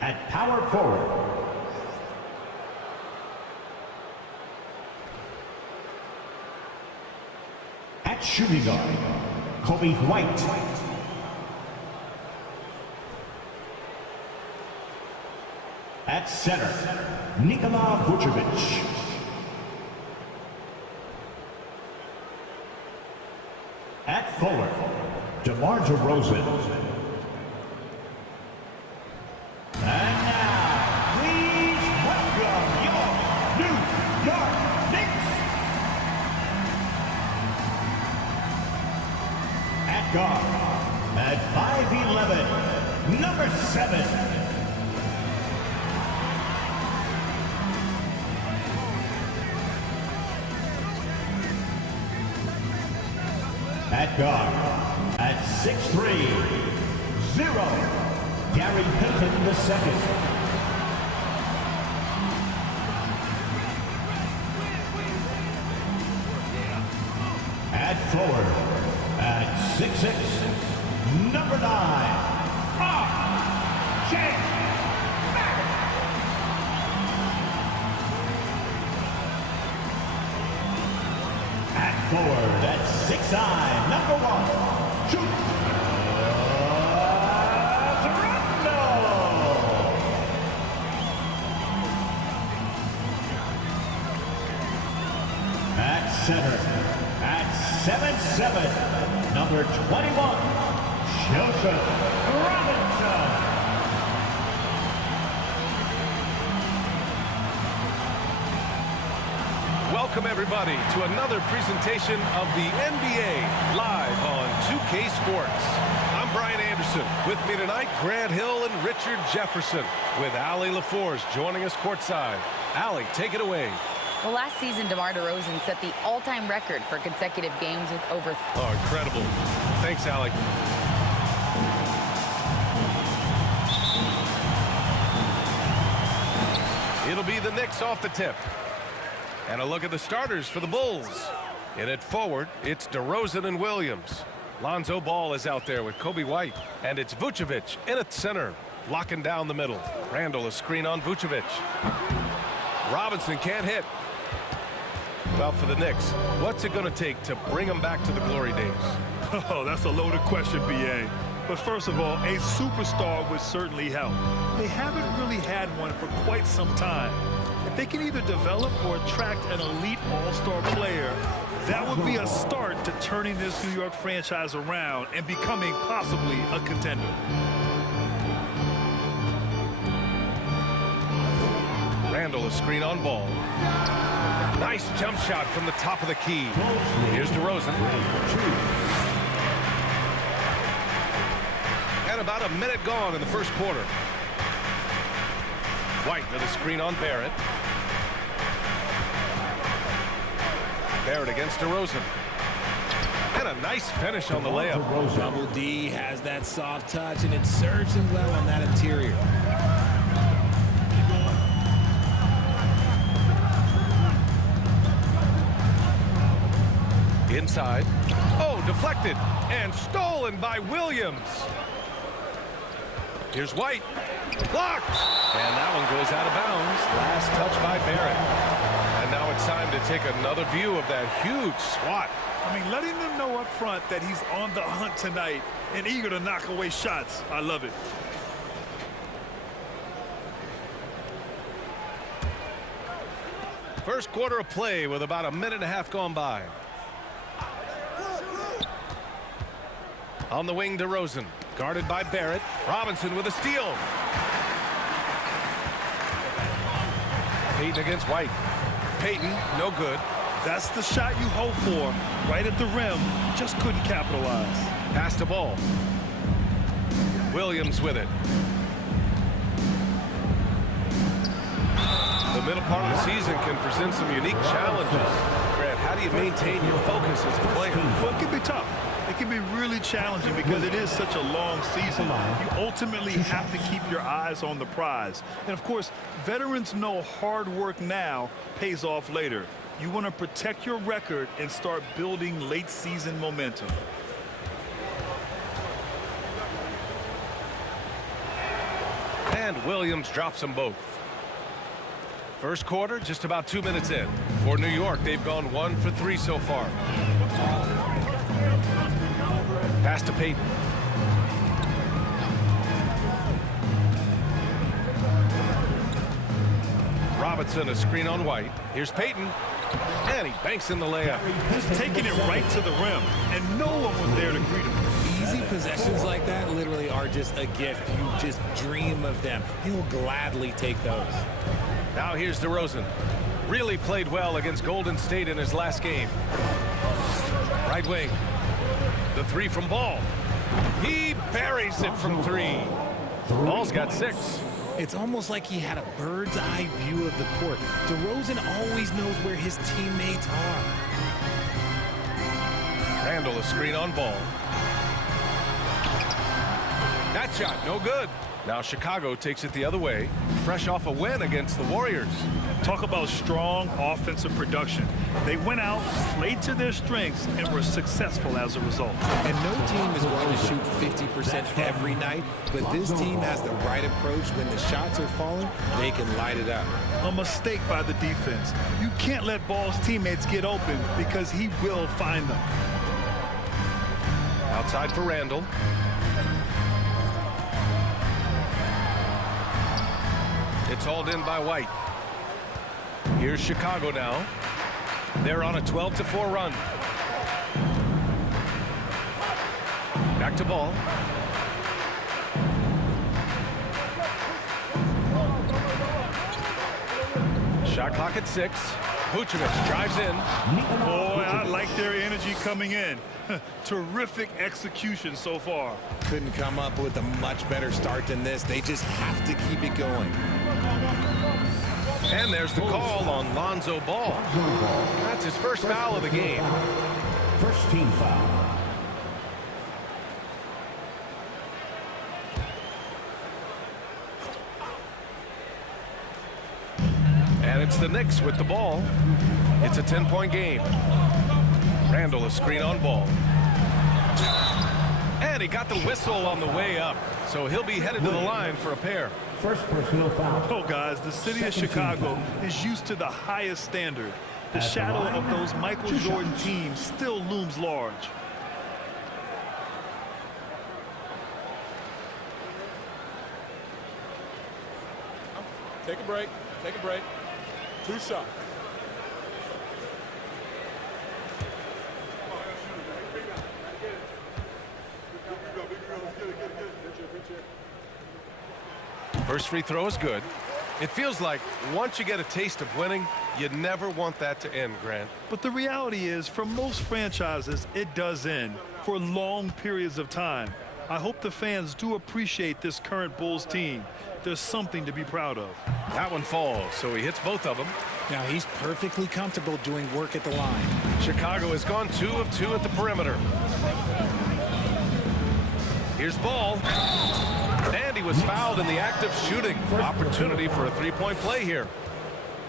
At power forward, at shooting guard, Kobe White. At center, Nikola Vucevic. At forward, DeMar DeRozan. And now, please welcome your New York Knicks. At guard, at 5'11", number 7. At guard, at 6'3", 0, Gary Payton II. At forward, at 6'6", number 9, R.J. Forward at 6'9", number 1, Toronto. At center, at 7'7", number 21, Joseph Robinson. Welcome, everybody, to another presentation of the NBA live on 2K Sports. I'm Brian Anderson. With me tonight, Grant Hill and Richard Jefferson, with Allie LaForce joining us courtside. Allie, take it away. Well, last season, DeMar DeRozan set the all-time record for consecutive games with over... Oh, incredible. Thanks, Allie. It'll be the Knicks off the tip. And a look at the starters for the Bulls. In at forward, it's DeRozan and Williams. Lonzo Ball is out there with Kobe White. And it's Vucevic in at center, locking down the middle. Randall a screen on Vucevic. Robinson can't hit. Well, for the Knicks, what's it going to take to bring them back to the glory days? Oh, that's a loaded question, B.A. But first of all, a superstar would certainly help. They haven't really had one for quite some time. If they can either develop or attract an elite all-star player, that would be a start to turning this New York franchise around and becoming possibly a contender. Randall a screen on Ball. Nice jump shot from the top of the key. Here's DeRozan. And about a minute gone in the first quarter. White with a screen on Barrett. Barrett against DeRozan. And a nice finish on the layup. Double D has that soft touch, and it serves him well on that interior. Inside. Oh, deflected. And stolen by Williams. Here's White. Blocked. And that one goes out of bounds. Last touch by Barrett. And now it's time to take another view of that huge swat. I mean, letting them know up front that he's on the hunt tonight and eager to knock away shots. I love it. First quarter of play with about a minute and a half gone by. On the wing, DeRozan. Guarded by Barrett. Robinson with a steal. Payton against White. Payton, no good. That's the shot you hope for. Right at the rim. Just couldn't capitalize. Pass the ball. Williams with it. The middle part of the season can present some unique challenges. Grant, how do you maintain your focus as a player? Well, it can be tough. It can be really challenging because it is such a long season. You ultimately have to keep your eyes on the prize. And, of course, veterans know hard work now pays off later. You want to protect your record and start building late-season momentum. And Williams drops them both. First quarter, just about 2 minutes in. For New York, they've gone 1 for 3 so far. Pass to Payton. Robinson, a screen on White. Here's Payton. And he banks in the layup. Just taking it right to the rim, and no one was there to greet him. Easy possessions like that literally are just a gift. You just dream of them. He'll gladly take those. Now here's DeRozan. Really played well against Golden State in his last game. Right wing. The three from Ball. He buries it from 3. Ball's got 6. It's almost like he had a bird's eye view of the court. DeRozan always knows where his teammates are. Randall, a screen on Ball. That shot, no good. Now Chicago takes it the other way, fresh off a win against the Warriors. Talk about strong offensive production. They went out, played to their strengths, and were successful as a result. And no team is going to shoot 50% every night, but this team has the right approach. When the shots are falling, they can light it up. A mistake by the defense. You can't let Ball's teammates get open because he will find them. Outside for Randall. It's hauled in by White. Here's Chicago now. They're on a 12-4 run. Back to Ball. Shot clock at 6. Vucevic drives in. Boy, I like their energy coming in. Terrific execution so far. Couldn't come up with a much better start than this. They just have to keep it going. And there's the call on Lonzo Ball. That's his first foul of the game. First team foul. And it's the Knicks with the ball. It's a 10-point game. Randall, a screen on Ball. And he got the whistle on the way up. So he'll be headed to the line for a pair. First personal foul. Oh, guys, the city of Chicago is used to the highest standard. The shadow of those Michael Jordan teams still looms large. Take a break. Take a break. 2 shots. First free throw is good. It feels like once you get a taste of winning, you never want that to end, Grant. But the reality is, for most franchises, it does end for long periods of time. I hope the fans do appreciate this current Bulls team. There's something to be proud of. That one falls, so he hits both of them. Now he's perfectly comfortable doing work at the line. Chicago has gone 2 of 2 at the perimeter. Here's Ball. And he was fouled in the act of shooting. Opportunity for a 3-point play here.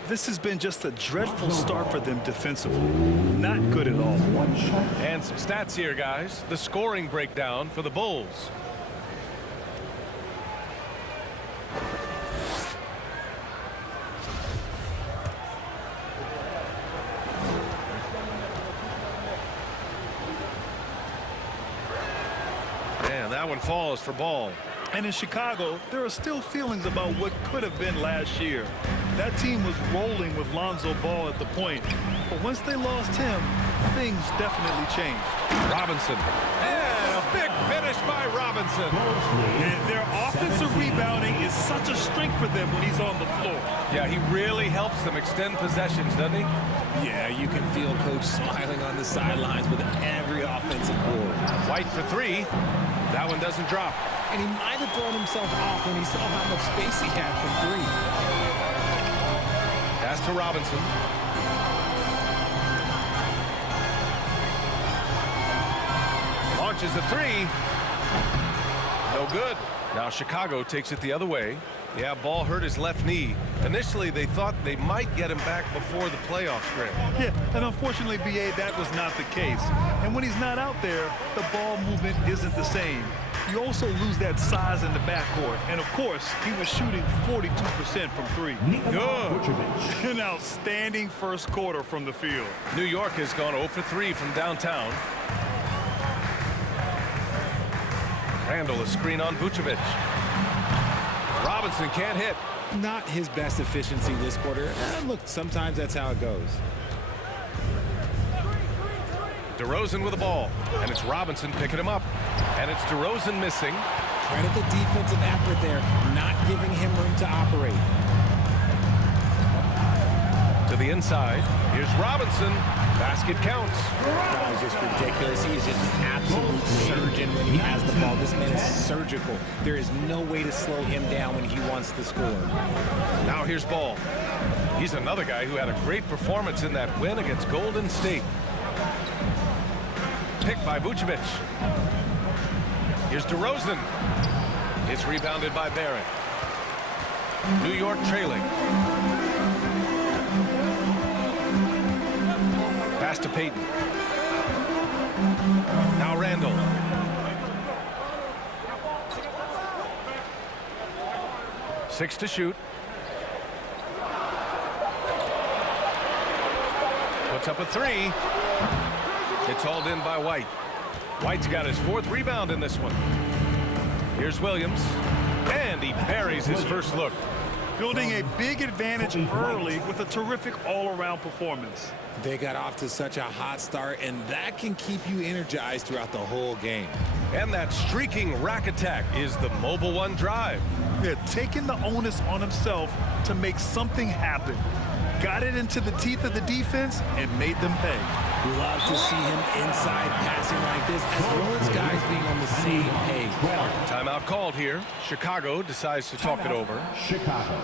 This has been just a dreadful start for them defensively. Not good at all. And some stats here, guys. The scoring breakdown for the Bulls. And that one falls for Ball. And in Chicago, there are still feelings about what could have been last year. That team was rolling with Lonzo Ball at the point. But once they lost him, things definitely changed. Robinson. And a big finish by Robinson. And their offensive rebounding is such a strength for them when he's on the floor. Yeah, he really helps them extend possessions, doesn't he? Yeah, you can feel Coach smiling on the sidelines with every offensive board. White for 3. That one doesn't drop. And he might have thrown himself off when he saw how much space he had from 3. Pass to Robinson. Launches a 3. No good. Now Chicago takes it the other way. Yeah, Ball hurt his left knee. Initially, they thought they might get him back before the playoffs, Grant. Yeah, and unfortunately, BA, that was not the case. And when he's not out there, the ball movement isn't the same. you also lose that size in the backcourt. And, of course, he was shooting 42% from three. Good. An outstanding first quarter from the field. New York has gone 0 for 3 from downtown. Randall, a screen on Vucevic. Robinson can't hit. Not his best efficiency this quarter. Look, sometimes that's how it goes. DeRozan with the ball, and it's Robinson picking him up. And it's DeRozan missing. Credit the defensive effort there, not giving him room to operate. To the inside. Here's Robinson. Basket counts. That is just ridiculous. He is just an absolute surgeon when he has the ball. This man is surgical. There is no way to slow him down when he wants to score. Now here's Ball. He's another guy who had a great performance in that win against Golden State. Picked by Vucevic. Here's DeRozan. It's rebounded by Barrett. New York trailing. Pass to Payton. Now Randall. Six to shoot. Puts up a three. It's hauled in by White. White's got his 4th rebound in this one. Here's Williams. And he buries his first look. Building a big advantage early with a terrific all-around performance. They got off to such a hot start, and that can keep you energized throughout the whole game. And that streaking rack attack is the Mobile One drive. They're taking the onus on himself to make something happen. Got it into the teeth of the defense and made them pay. Love to see him inside passing like this, as well as guys being on the same page. Timeout called here. Chicago decides to talk it over. Chicago.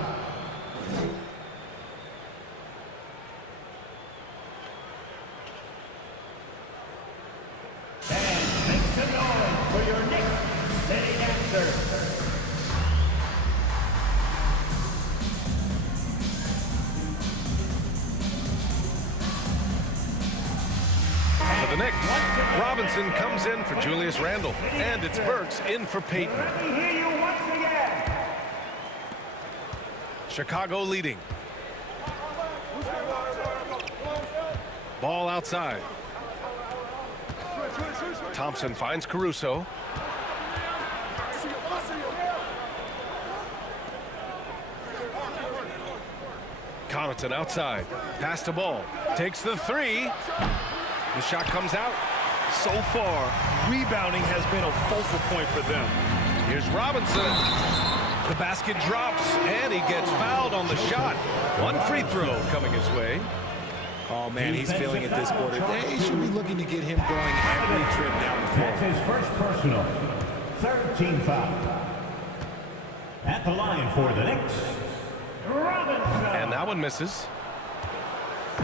And make some noise for your next sitting answer. For the Knicks, Robinson comes in for Julius Randle. And it's Burks in for Payton. Chicago leading. Ball outside. Thompson finds Caruso. Connaughton outside. Pass to Ball. Takes the three. The shot comes out. So far, rebounding has been a focal point for them. Here's Robinson. The basket drops, and he gets fouled on the shot. One free throw coming his way. Oh, man, he's feeling it this quarter. They should be looking to get him going every trip down the floor. That's his first personal. 3rd team foul. At the line for the Knicks, Robinson. And that one misses.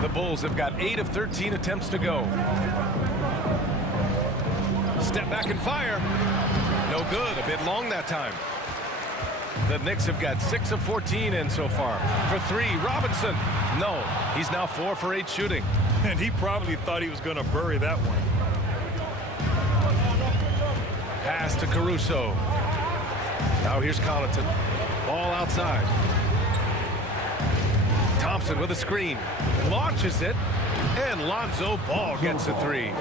The Bulls have got 8 of 13 attempts to go. Step back and fire. No good. A bit long that time. The Knicks have got 6 of 14 in so far. For 3, Robinson. No, he's now 4 for 8 shooting. And he probably thought he was going to bury that one. Pass to Caruso. Now here's Connaughton. Ball outside. Thompson with a screen. Launches it. And Lonzo Ball gets a 3.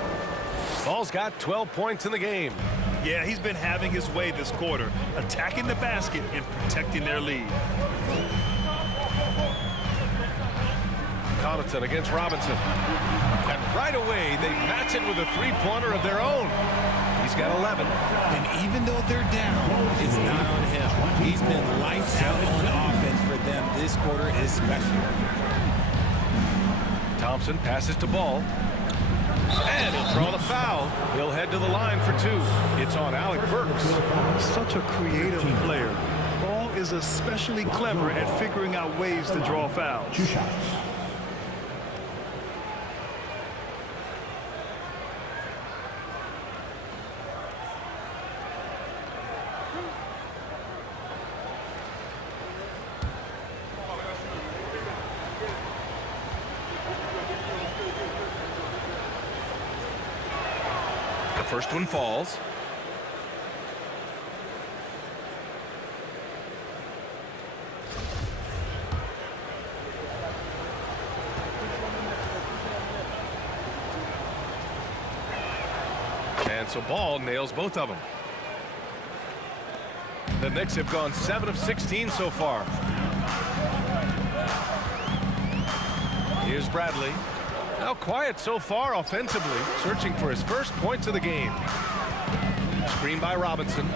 Ball's got 12 points in the game. Yeah, he's been having his way this quarter, attacking the basket and protecting their lead. Connaughton against Robinson. And right away, they match it with a three-pointer of their own. He's got 11. And even though they're down, it's not on him. He's been lights out on offense for them this quarter especially. Thompson passes to Ball. And he'll draw the foul. He'll head to the line for 2. It's on Alec Burks. Such a creative player. Ball is especially clever at figuring out ways to draw fouls. 2 shots. First one falls. And so Ball nails both of them. The Knicks have gone 7 of 16 so far. Here's Bradley. Now quiet so far offensively, searching for his first points of the game. Screen by Robinson.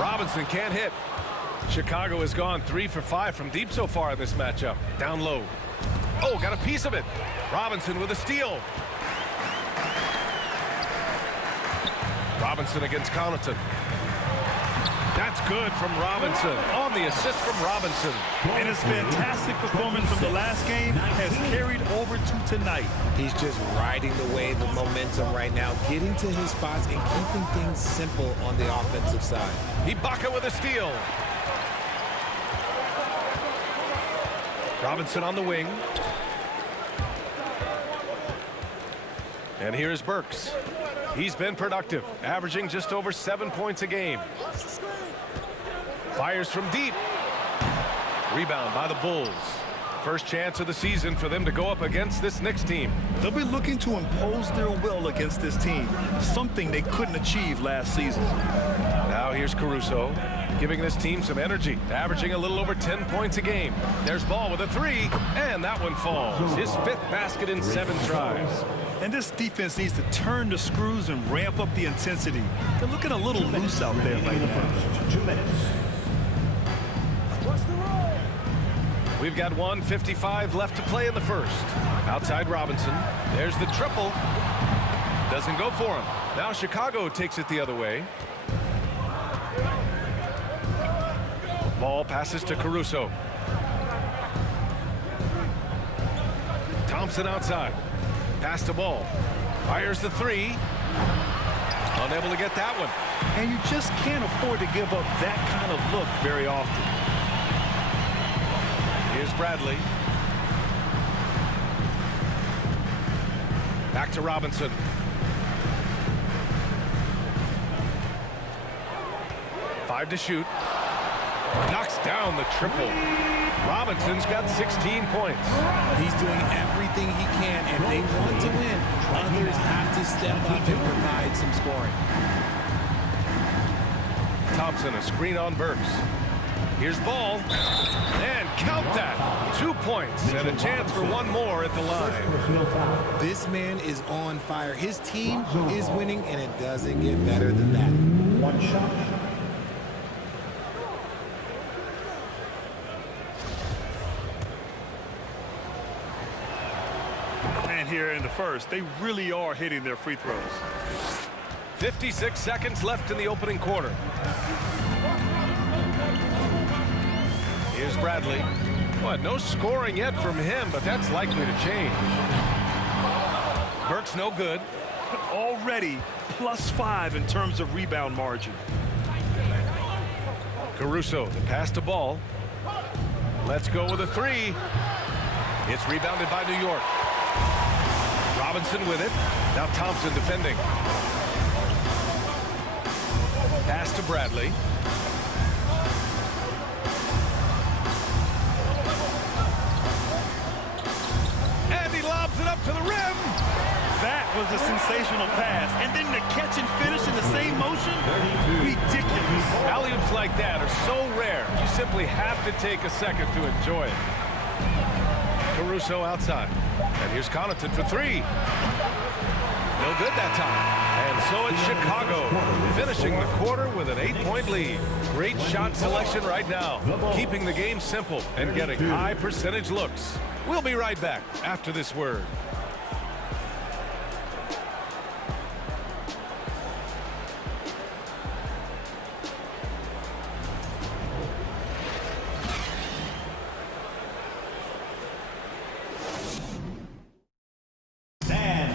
Robinson can't hit. Chicago has gone 3 for 5 from deep so far in this matchup. Down low. Oh, got a piece of it. Robinson with a steal. Robinson against Connaughton. That's good from Robinson. On the assist from Robinson. And his fantastic performance from the last game has carried over to tonight. He's just riding the wave of momentum right now, getting to his spots and keeping things simple on the offensive side. Ibaka with a steal. Robinson on the wing. And here's Burks. He's been productive, averaging just over 7 points a game. Fires from deep. Rebound by the Bulls. First chance of the season for them to go up against this Knicks team. They'll be looking to impose their will against this team, something they couldn't achieve last season. Now here's Caruso, giving this team some energy, averaging a little over 10 points a game. There's Ball with a 3, and that one falls. His 5th basket in 7 tries. And this defense needs to turn the screws and ramp up the intensity. They're looking a little loose out there right now. 2 minutes. We've got 1:55 left to play in the first. Outside Robinson. There's the triple. Doesn't go for him. Now Chicago takes it the other way. Ball passes to Caruso. Thompson outside. Pass to Ball. Fires the 3. Unable to get that one. And you just can't afford to give up that kind of look very often. Here's Bradley. Back to Robinson. Five to shoot. Knocks down the triple. Robinson's got 16 points. He's doing everything he can. If they want to win, others have to step up and provide some scoring. Thompson, a screen on Burks. Here's Ball. And count that. 2 points and a chance for one more at the line. This man is on fire. His team is winning, and it doesn't get better than that. 1 shot. And here in the first, they really are hitting their free throws. 56 seconds left in the opening quarter. Here's Bradley. Well, no scoring yet from him, but that's likely to change. Burks no good. But already +5 in terms of rebound margin. Caruso, the pass to Ball. Let's go with a 3. It's rebounded by New York. Robinson with it. Now Thompson defending. Pass to Bradley. And he lobs it up to the rim. That was a sensational pass. And then the catch and finish in the same motion? Ridiculous. Alley-oops like that are so rare. You simply have to take a second to enjoy it. Caruso outside. And here's Connaughton for 3. No good that time. And so it's Chicago finishing the quarter with an 8-point lead. Great shot selection right now. Keeping the game simple and getting high percentage looks. We'll be right back after this word.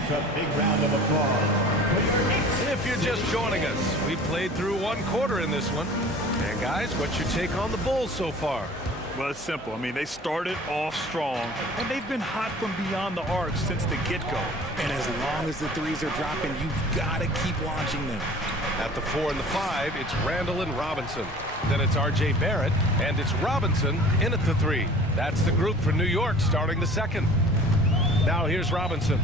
A big round of applause for your Knicks. If you're just joining us, we played through 1 quarter in this one. And guys, what's your take on the Bulls so far? Well, it's simple. I mean, they started off strong, and they've been hot from beyond the arc since the get-go. And as long as the threes are dropping, you've got to keep launching them. At the 4 and the 5, it's Randall and Robinson. Then it's R.J. Barrett, and it's Robinson in at the 3. That's the group for New York starting the second. Now here's Robinson.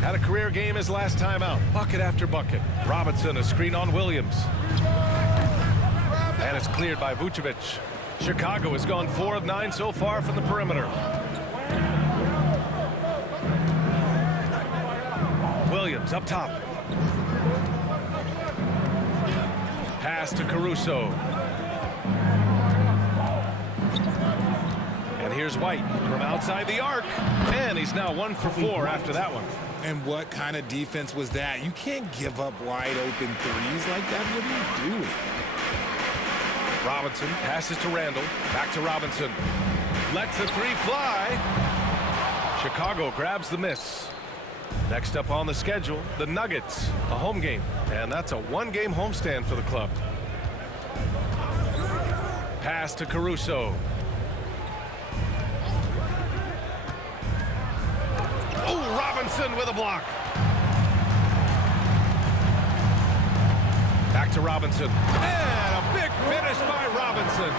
Had a career game his last time out. Bucket after bucket. Robinson, a screen on Williams. And it's cleared by Vucevic. Chicago has gone 4 of 9 so far from the perimeter. Williams up top. Pass to Caruso. And here's White from outside the arc. And he's now 1 for 4 after that one. And what kind of defense was that? You can't give up wide open threes like that. What are you doing? Robinson passes to Randall. Back to Robinson. Lets the 3 fly. Chicago grabs the miss. Next up on the schedule, the Nuggets, a home game. And that's a 1-game homestand for the club. Pass to Caruso. Oh, Robinson with a block. Back to Robinson. And a big finish by Robinson.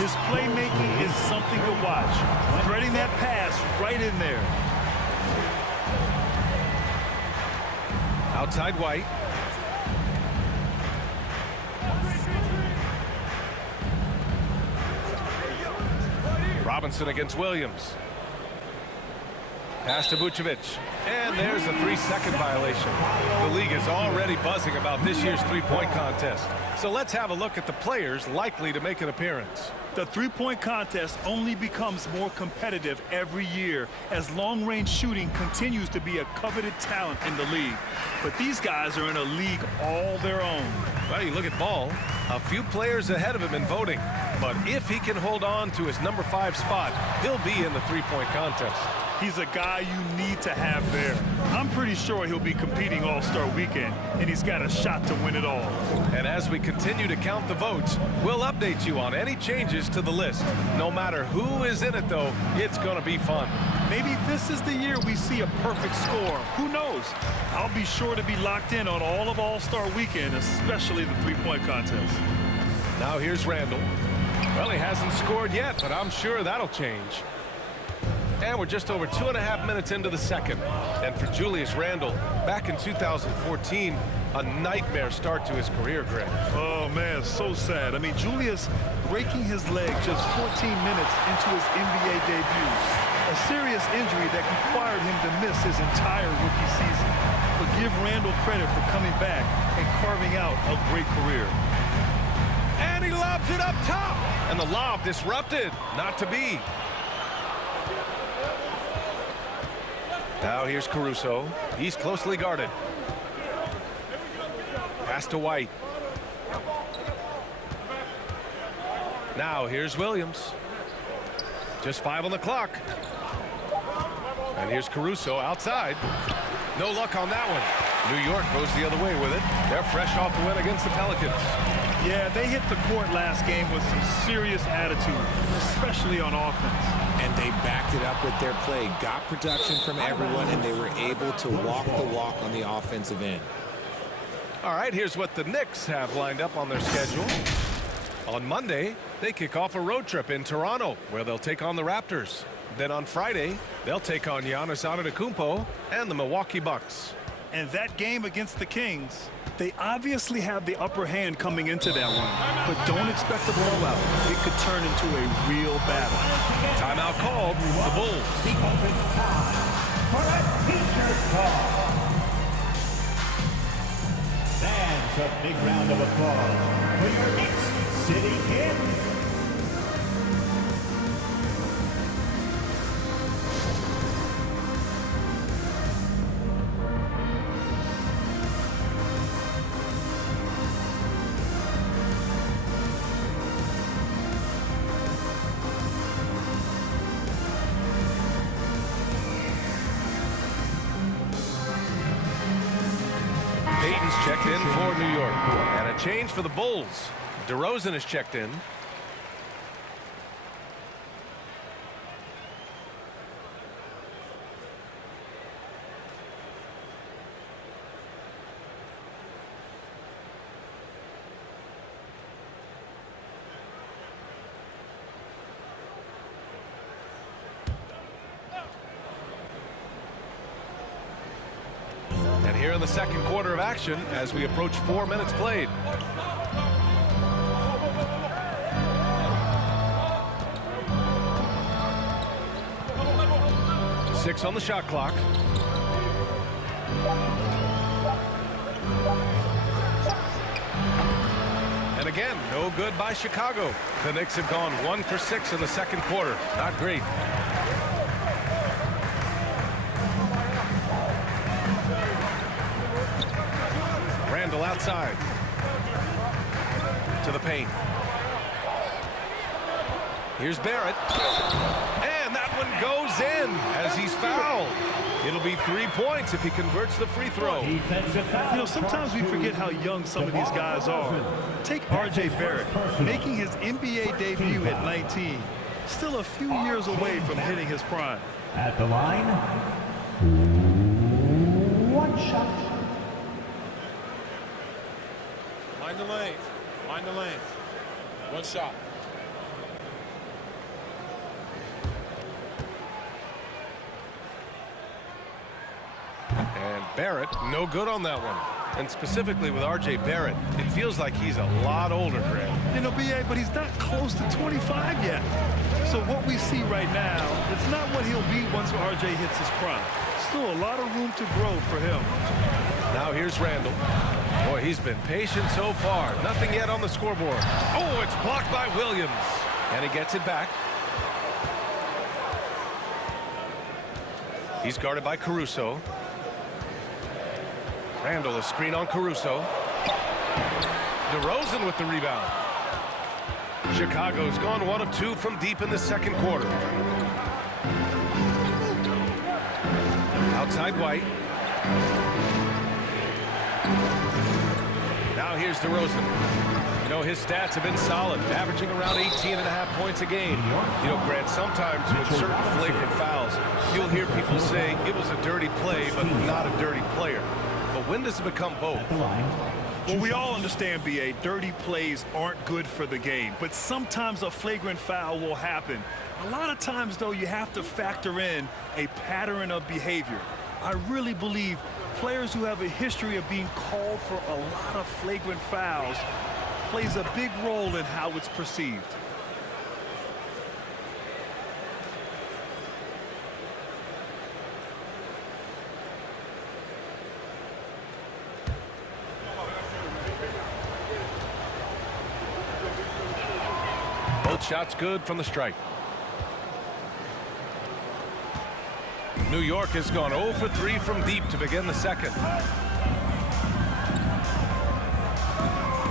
His playmaking is something to watch. Threading that pass right in there. Outside White. Robinson against Williams. Pass to Vucevic. And there's a 3-second violation. The league is already buzzing about this year's three-point contest. So let's have a look at the players likely to make an appearance. The three-point contest only becomes more competitive every year as long-range shooting continues to be a coveted talent in the league. But these guys are in a league all their own. Well, you look at Ball, a few players ahead of him in voting. But if he can hold on to his number 5 spot, he'll be in the three-point contest. He's a guy you need to have there. I'm pretty sure he'll be competing All-Star Weekend, and he's got a shot to win it all. And as we continue to count the votes, we'll update you on any changes to the list. No matter who is in it, though, it's going to be fun. Maybe this is the year we see a perfect score. Who knows? I'll be sure to be locked in on all of All-Star Weekend, especially the three-point contest. Now here's Randall. Well, he hasn't scored yet, but I'm sure that'll change. And we're just over 2.5 minutes into the second. And for Julius Randle, back in 2014, a nightmare start to his career, Greg. Oh, man, so sad. I mean, Julius breaking his leg just 14 minutes into his NBA debut. A serious injury that required him to miss his entire rookie season. But give Randle credit for coming back and carving out a great career. And he lobs it up top. And the lob disrupted. Not to be. Now here's Caruso. He's closely guarded. Pass to White. Now here's Williams. Just 5 on the clock. And here's Caruso outside. No luck on that one. New York goes the other way with it. They're fresh off the win against the Pelicans. Yeah, they hit the court last game with some serious attitude, especially on offense. And they backed it up with their play, got production from everyone, and they were able to walk the walk on the offensive end. All right, here's what the Knicks have lined up on their schedule. On Monday, they kick off a road trip in Toronto, where they'll take on the Raptors. Then on Friday, they'll take on Giannis Antetokounmpo and the Milwaukee Bucks. And that game against the Kings, they obviously have the upper hand coming into that one. But don't expect a blowout. It could turn into a real battle. Timeout called. The Bulls. Because it's time for a t-shirt call. Fans, a big round of applause for your Knicks City Kings. Payton's checked in for New York. And a change for the Bulls. DeRozan is checked in. here in the second quarter of action as we approach 4 minutes played. Six on the shot clock. And again, no good by Chicago. The Knicks have gone 1 for 6 in the second quarter. Not great. Randall outside. To the paint. Here's Barrett. And that one goes in as he's fouled. It'll be 3 points if he converts the free throw. You know, sometimes we forget how young some of these guys are. Take R.J. Barrett, making his NBA debut at 19. Still a few years away from hitting his prime. At the line, one shot. Mind the lanes. Mind the lanes. One shot. And Barrett, no good on that one. And specifically with R.J. Barrett, it feels like he's a lot older, Grant. You know, B.A., but he's not close to 25 yet. So what we see right now, it's not what he'll be once R.J. hits his prime. Still a lot of room to grow for him. Now here's Randall. Boy, he's been patient so far. Nothing yet on the scoreboard. Oh, it's blocked by Williams. And he gets it back. He's guarded by Caruso. Randall, a screen on Caruso. DeRozan with the rebound. Chicago's gone 1 of 2 from deep in the second quarter. Outside White. Now here's DeRozan. You know, his stats have been solid, averaging around 18.5 points a game. You know, Grant, sometimes with certain flagrant fouls, you'll hear people say it was a dirty play, but not a dirty player. But when does it become both? Well, we all understand, B.A., dirty plays aren't good for the game, but sometimes a flagrant foul will happen. A lot of times, though, you have to factor in a pattern of behavior. I really believe players who have a history of being called for a lot of flagrant fouls plays a big role in how it's perceived. Both shots good from the stripe. New York has gone 0 for 3 from deep to begin the second.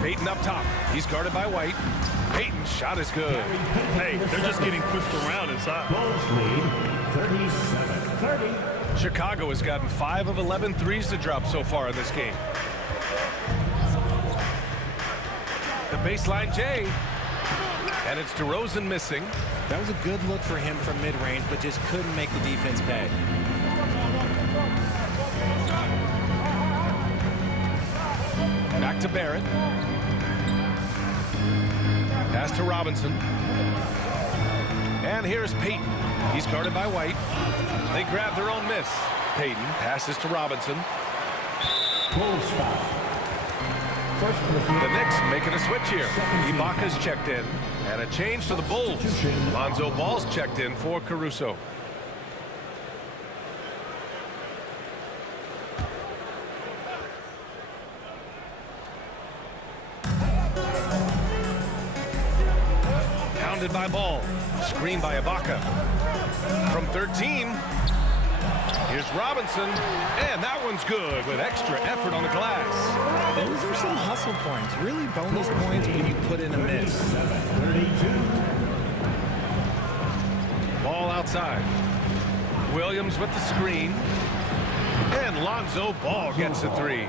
Payton up top. He's guarded by White. Payton's shot is good. Hey, they're just getting pushed around inside. Bulls lead 37-30. Chicago has gotten 5 of 11 threes to drop so far in this game. The baseline J. And it's DeRozan missing. That was a good look for him from mid-range, but just couldn't make the defense pay. Back to Barrett. Pass to Robinson. And here's Payton. He's guarded by White. They grab their own miss. Payton passes to Robinson. Bulls foul. The Knicks making a switch here. Ibaka's checked in. And a change for the Bulls. Lonzo Ball's checked in for Caruso. Pounded by Ball. Screened by Ibaka. From 13. Here's Robinson. And that one's good with extra effort on the glass. Those are some hustle points. Really bonus points when you put in a miss. 32. Ball outside. Williams with the screen. And Lonzo Ball gets a 3.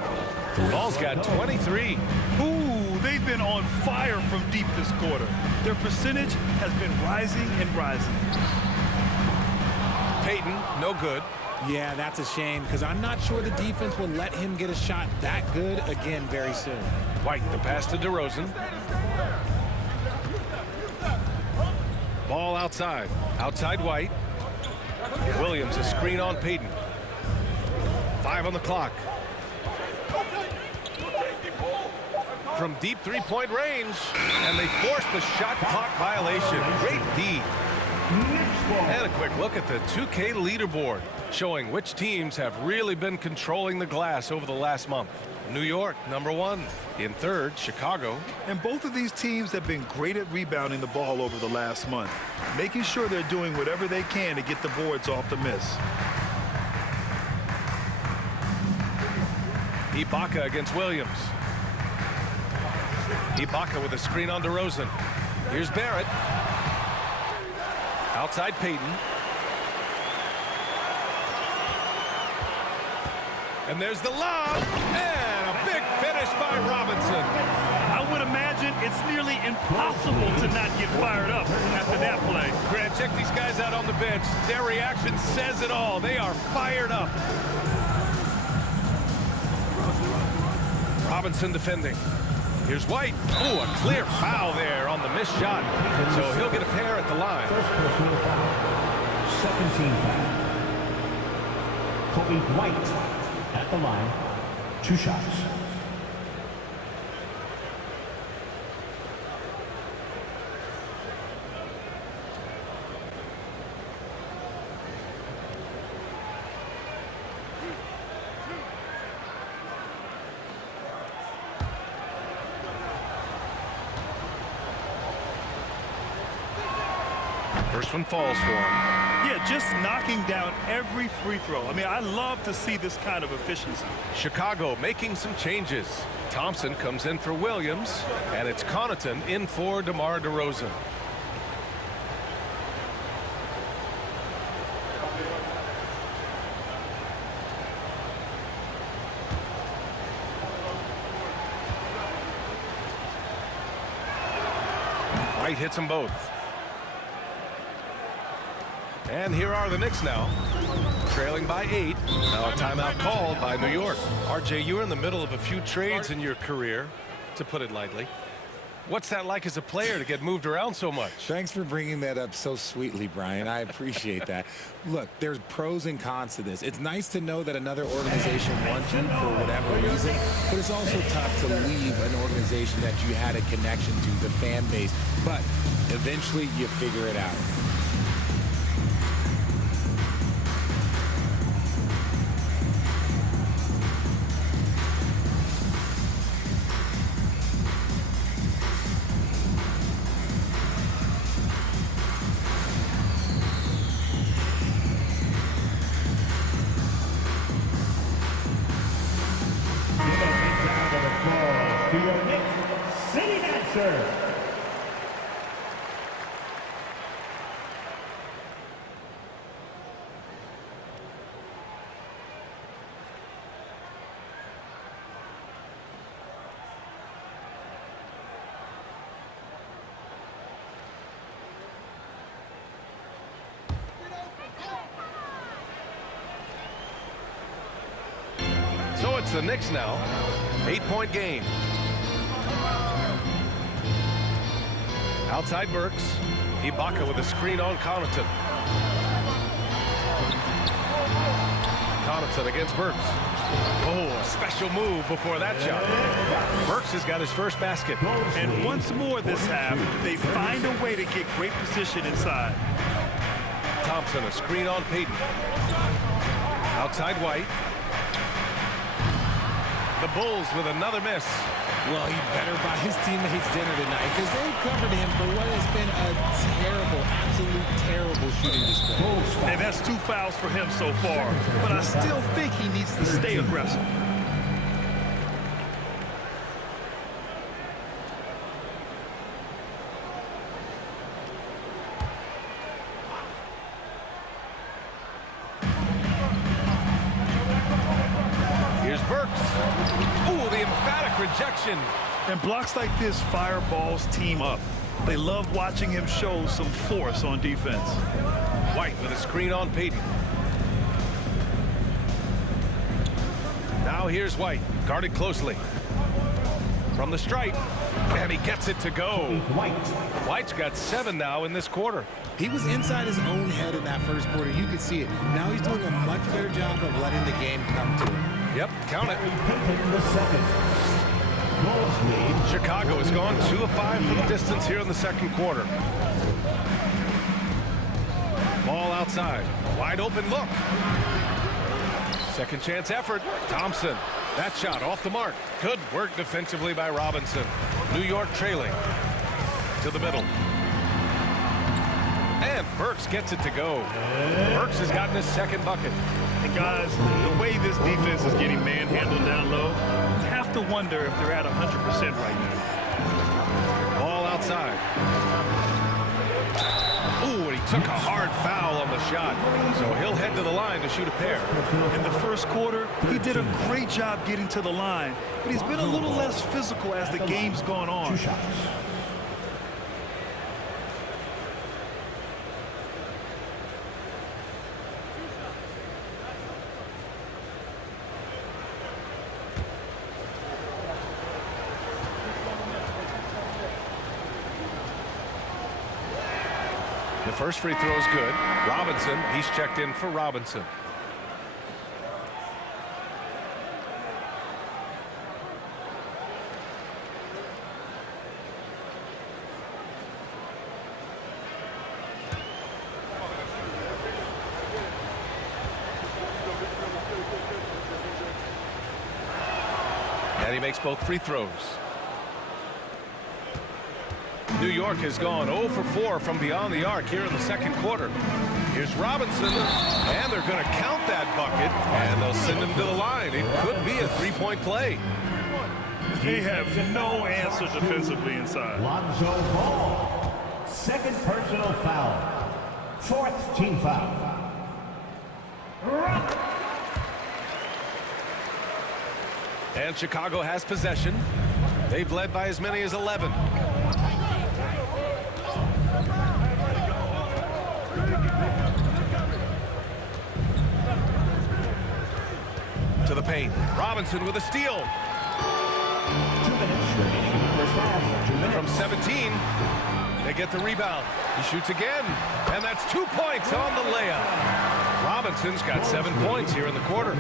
Ball's got 23. Ooh, they've been on fire from deep this quarter. Their percentage has been rising and rising. Payton, no good. Yeah, that's a shame because I'm not sure the defense will let him get a shot that good again very soon. White, the pass to DeRozan. Ball outside. Outside White. Williams, a screen on Payton. 5 on the clock. from deep three-point range, and they forced the shot clock violation. Great D. And a quick look at the 2K leaderboard, showing which teams have really been controlling the glass over the last month. New York, #1. In third, Chicago. And both of these teams have been great at rebounding the ball over the last month, making sure they're doing whatever they can to get the boards off the miss. Ibaka against Williams. Ibaka with a screen on DeRozan. Here's Barrett. Outside Payton. And there's the lob. And a big finish by Robinson. I would imagine it's nearly impossible to not get fired up after that play. Grant, check these guys out on the bench. Their reaction says it all. They are fired up. Robinson defending. Here's White. Oh, a clear foul there on the missed shot. So he'll get a pair at the line. First personal foul. Second team foul. Kobe White at the line. 2 shots. First one falls for him. Yeah, just knocking down every free throw. I mean, I love to see this kind of efficiency. Chicago making some changes. Thompson comes in for Williams, and it's Connaughton in for DeMar DeRozan. White hits them both. And here are the Knicks now, trailing by 8. Now a timeout called by New York. RJ, you were in the middle of a few trades in your career, to put it lightly. What's that like as a player to get moved around so much? Thanks for bringing that up so sweetly, Brian. I appreciate that. Look, there's pros and cons to this. It's nice to know that another organization wants you for whatever reason, but it's also tough to leave an organization that you had a connection to, the fan base. But eventually you figure it out. To your Knicks City Dancer. So it's the Knicks now. 8-point game. Outside Burks. Ibaka with a screen on Connaughton. Connaughton against Burks. Oh, a special move before that shot. Burks has got his first basket. And once more this half, they find a way to get great position inside. Thompson, a screen on Payton. Outside White. The Bulls with another miss. Well, he better buy his teammates dinner tonight because they've covered him for what has been a terrible, absolute terrible shooting display. And that's 2 fouls for him so far. But I still think he needs to stay aggressive. Here's Burks. Ooh, the emphatic rejection. And blocks like this fire Ball's team up. They love watching him show some force on defense. White with a screen on Payton. Now here's White, guarded closely. From the stripe, and he gets it to go. White's got 7 now in this quarter. He was inside his own head in that first quarter. You could see it. Now he's doing a much better job of letting the game come to him. Yep, count it. Bulls lead. Chicago has gone 2 of 5 from distance here in the second quarter. Ball outside. Wide open look. Second chance effort. Thompson. That shot off the mark. Good work defensively by Robinson. New York trailing. To the middle. And Burks gets it to go. Burks has gotten his second bucket. And guys, the way this defense is getting manhandled down low, you have to wonder if they're at 100% right now. Ball outside. Ooh, and he took a hard foul on the shot. So he'll head to the line to shoot a pair. In the first quarter, he did a great job getting to the line, but he's been a little less physical as the game's gone on. 2 shots. The first free throw is good. Robinson, he's checked in for Robinson. And he makes both free throws. New York has gone 0 for 4 from beyond the arc here in the second quarter. Here's Robinson, and they're going to count that bucket, and they'll send him to the line. It could be a three-point play. They have no answer defensively inside. Lonzo Ball. Second personal foul. 4th team foul. And Chicago has possession. They've led by as many as 11. To the paint. Robinson with a steal. 2 minutes remaining in the first half. 2 minutes. From 17, they get the rebound. He shoots again, and that's 2 points on the layup. Robinson's got 7 points here in the quarter.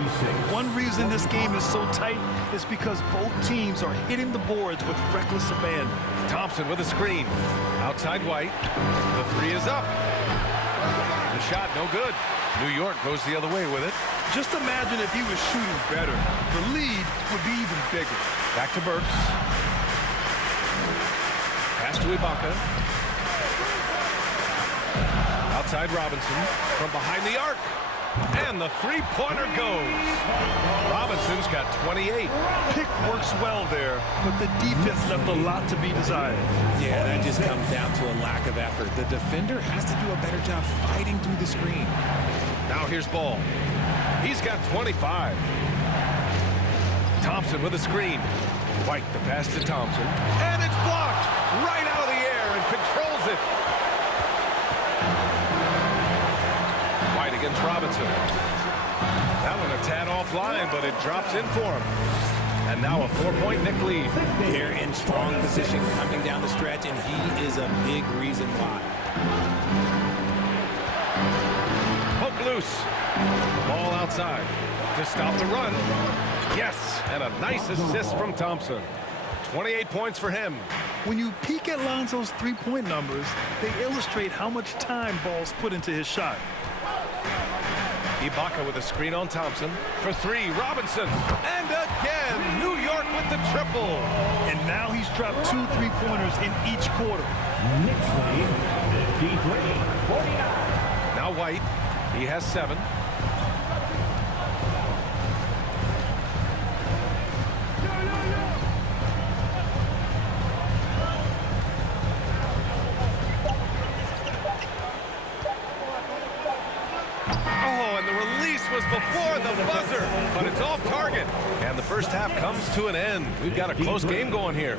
One reason this game is so tight is because both teams are hitting the boards with reckless abandon. Thompson with a screen. Outside White. The three is up. The shot no good. New York goes the other way with it. Just imagine if he was shooting better. The lead would be even bigger. Back to Burks. Pass to Ibaka. Outside Robinson. From behind the arc. And the three-pointer goes. Robinson's got 28. Pick works well there, but the defense left a lot to be desired. Yeah, that just comes down to a lack of effort. The defender has to do a better job fighting through the screen. Now here's Ball. He's got 25. Thompson with a screen. White the pass to Thompson. And it's blocked right out of the air and controls it. White against Robinson. That one a tad offline, but it drops in for him. And now a 4-point Knick lead. They're in strong position coming down the stretch, and he is a big reason why. Poke loose. Ball outside to stop the run. Yes, and a nice assist from Thompson. 28 points for him. When you peek at Lonzo's three-point numbers, they illustrate how much time Ball's put into his shot. Ibaka with a screen on Thompson. For three, Robinson. And again, New York with the triple. And now he's dropped 2 3-pointers in each quarter. Knicks lead 53-49. Now White. He has 7. Was before the buzzer, but it's off target. And the first half comes to an end. We've got a close game going here.